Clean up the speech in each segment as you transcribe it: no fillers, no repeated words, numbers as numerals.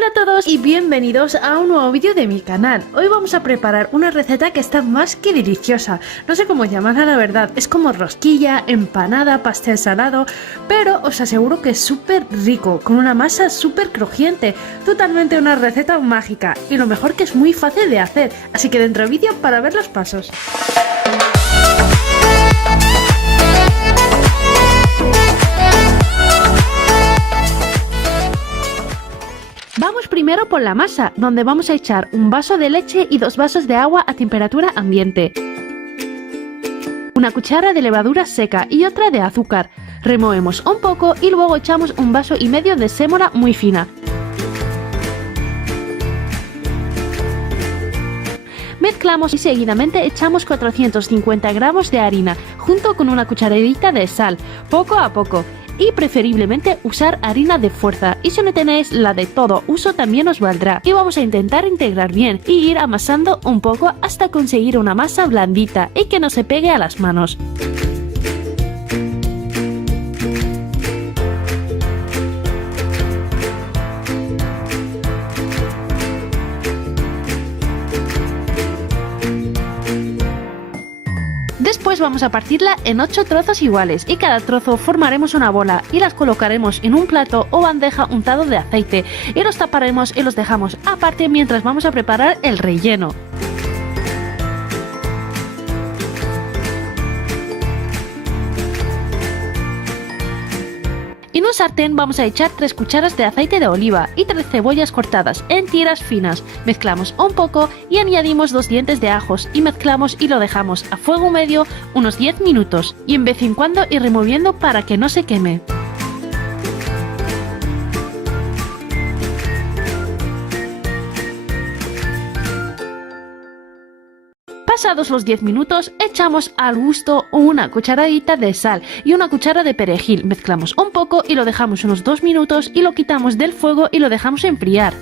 Hola a todos y bienvenidos a un nuevo vídeo de mi canal. Hoy vamos a preparar una receta que está más que deliciosa. No sé cómo llamarla, la verdad. Es como rosquilla, empanada, pastel salado, pero os aseguro que es súper rico, con una masa súper crujiente. Totalmente una receta mágica y lo mejor que es muy fácil de hacer. Así que dentro vídeo para ver los pasos. Vamos primero por la masa, donde vamos a echar un vaso de leche y 2 vasos de agua a temperatura ambiente. Una cuchara de levadura seca y otra de azúcar. Removemos un poco y luego echamos 1,5 vasos de sémola muy fina. Mezclamos y seguidamente echamos 450 gramos de harina, junto con una cucharadita de sal, poco a poco. Y preferiblemente usar harina de fuerza, y si no tenéis la de todo uso también os valdrá. Y vamos a intentar integrar bien y ir amasando un poco hasta conseguir una masa blandita y que no se pegue a las manos. Después vamos a partirla en 8 trozos iguales y cada trozo formaremos una bola y las colocaremos en un plato o bandeja untado de aceite y los taparemos y los dejamos aparte mientras vamos a preparar el relleno. En un sartén vamos a echar 3 cucharas de aceite de oliva y 3 cebollas cortadas en tiras finas. Mezclamos un poco y añadimos 2 dientes de ajos y mezclamos y lo dejamos a fuego medio unos 10 minutos y en vez en cuando ir removiendo para que no se queme. Pasados los 10 minutos, echamos al gusto una cucharadita de sal y una cuchara de perejil. Mezclamos un poco y lo dejamos unos 2 minutos y lo quitamos del fuego y lo dejamos enfriar.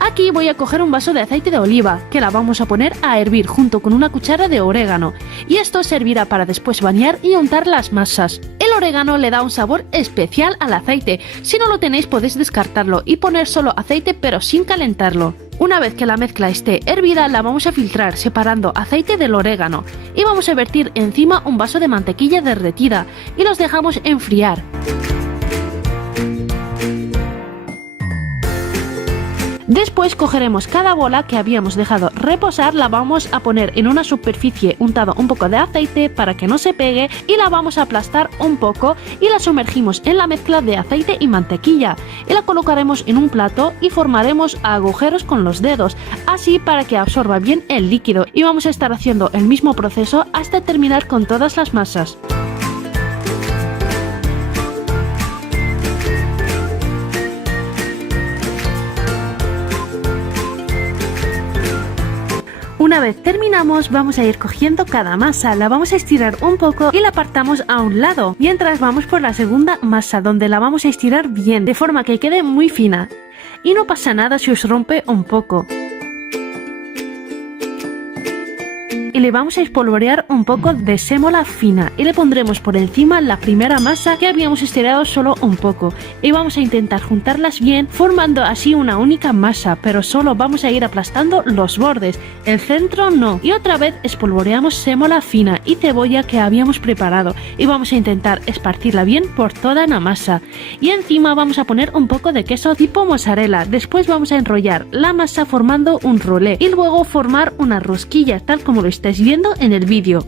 Aquí voy a coger un vaso de aceite de oliva, que la vamos a poner a hervir junto con una cuchara de orégano, y esto servirá para después bañar y untar las masas. El orégano le da un sabor especial al aceite, si no lo tenéis podéis descartarlo y poner solo aceite pero sin calentarlo. Una vez que la mezcla esté hervida la vamos a filtrar separando aceite del orégano y vamos a vertir encima un vaso de mantequilla derretida y los dejamos enfriar. Después cogeremos cada bola que habíamos dejado reposar, la vamos a poner en una superficie untado un poco de aceite para que no se pegue y la vamos a aplastar un poco y la sumergimos en la mezcla de aceite y mantequilla y la colocaremos en un plato y formaremos agujeros con los dedos, así para que absorba bien el líquido y vamos a estar haciendo el mismo proceso hasta terminar con todas las masas. Una vez terminamos vamos a ir cogiendo cada masa, la vamos a estirar un poco y la apartamos a un lado, mientras vamos por la segunda masa donde la vamos a estirar bien, de forma que quede muy fina. Y no pasa nada si os rompe un poco. Y le vamos a espolvorear un poco de sémola fina y le pondremos por encima la primera masa que habíamos estirado solo un poco y vamos a intentar juntarlas bien formando así una única masa, pero solo vamos a ir aplastando los bordes, el centro no. Y otra vez espolvoreamos sémola fina y cebolla que habíamos preparado y vamos a intentar esparcirla bien por toda la masa y encima vamos a poner un poco de queso tipo mozzarella. Después vamos a enrollar la masa formando un rolé y luego formar una rosquilla tal como lo estáis viendo en el vídeo.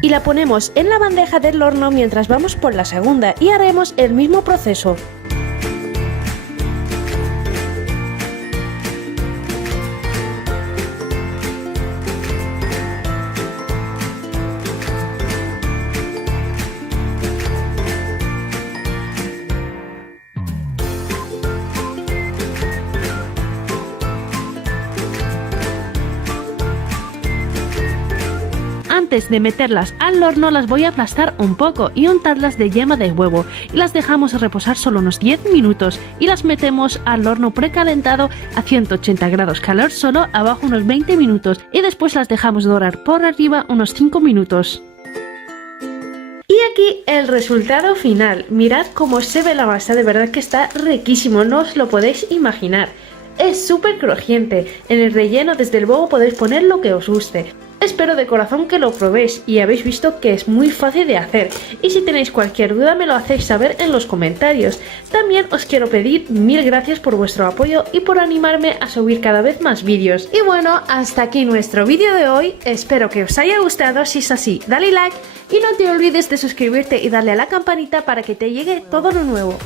Y la ponemos en la bandeja del horno mientras vamos por la segunda y haremos el mismo proceso. antes de meterlas al horno las voy a aplastar un poco y untarlas de yema de huevo y las dejamos reposar solo unos 10 minutos y las metemos al horno precalentado a 180 grados calor solo abajo unos 20 minutos y después las dejamos dorar por arriba unos 5 minutos. Y aquí el resultado final. Mirad cómo se ve la masa, de verdad que está riquísimo, no os lo podéis imaginar. Es súper crujiente. En el relleno desde luego podéis poner lo que os guste. Espero de corazón que lo probéis y habéis visto que es muy fácil de hacer. Y si tenéis cualquier duda me lo hacéis saber en los comentarios. También os quiero pedir mil gracias por vuestro apoyo y por animarme a subir cada vez más vídeos. Y bueno, hasta aquí nuestro vídeo de hoy. Espero que os haya gustado. Si es así, dale like y no te olvides de suscribirte y darle a la campanita para que te llegue todo lo nuevo.